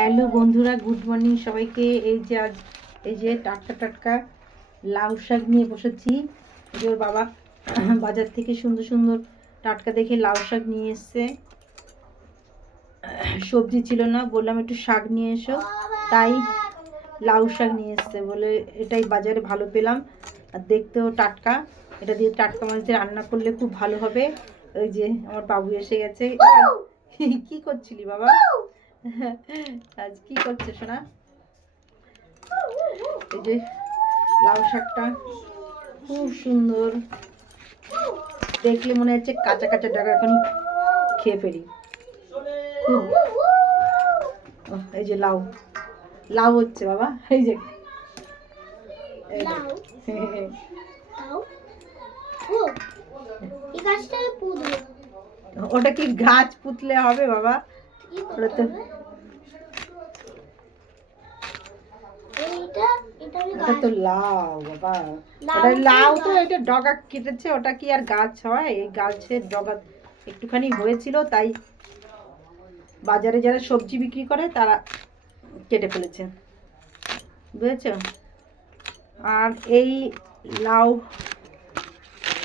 Hello বন্ধুরা, good morning সবাইকে। এই যে টাটকা টাটকা লাউ শাক নিয়ে বসেছি। যে ওর বাবা বাজার থেকে সুন্দর সুন্দর টাটকা দেখে লাউ শাক নিয়ে এসছে। সবজি ছিল না, বললাম একটু শাক নিয়ে এসো, তাই লাউ শাক নিয়ে এসছে। বলে এটাই বাজারে ভালো পেলাম, আর দেখতেও টাটকা। এটা দিয়ে টাটকা মাছ দিয়ে রান্না করলে খুব ভালো হবে। ওই যে আমার বাবু এসে গেছে। কি করছিলি বাবা? আজ কি করছে সোনা? এই যে লাউ শাকটা খুব সুন্দর, দেখলে মনে হচ্ছে কাঁচা কাঁচা ডাকা, এখন খেয়ে ফেলি। খুব এই যে লাউ লাউ হচ্ছে বাবা, এই যে ওটা কি গাছ পুতলে হবে বাবা? ওটা তো এটা তো লাউ বাবা, ওটা লাউ তো, এটা ডগা কেটেছে, ওটা কি আর গাছ হয়? এই গাছের ডগা একটুখানি হয়েছিল, তাই বাজারে যারা সবজি বিক্রি করে তারা কেটে ফেলেছে, বুঝেছ? আর এই লাউ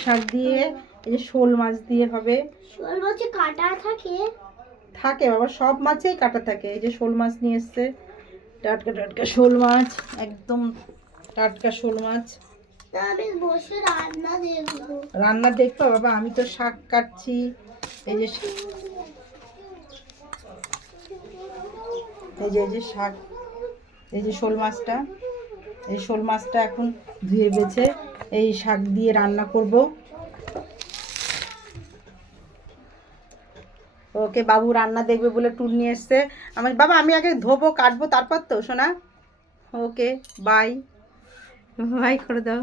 শাক দিয়ে এই যে শোল মাছ দিয়ে হবে। শোল মাছে কাঁটা থাকে? থাকে বাবা, সব মাছেই কাঁটা থাকে। এই যে শোল মাছ নিয়ে এসছে, টাটকা টাটকা শোল মাছ, একদম টাটকা শোল মাছ। আমি বসে রান্না দেখবো। রান্না দেখবো বাবা? আমি তো শাক কাটছি। এই যে এই যে শাক, এই যে শোল মাছটা, এই শোল মাছটা এখন ধুয়ে বেছে এই শাক দিয়ে রান্না করব। ওকে, বাবু রান্না দেখবে বলে টুল নিয়ে এসছে। আমি বাবা, আমি আগে ধোবো কাটবো তারপর তো সোনা। ওকে, বাই বাই করে দাও।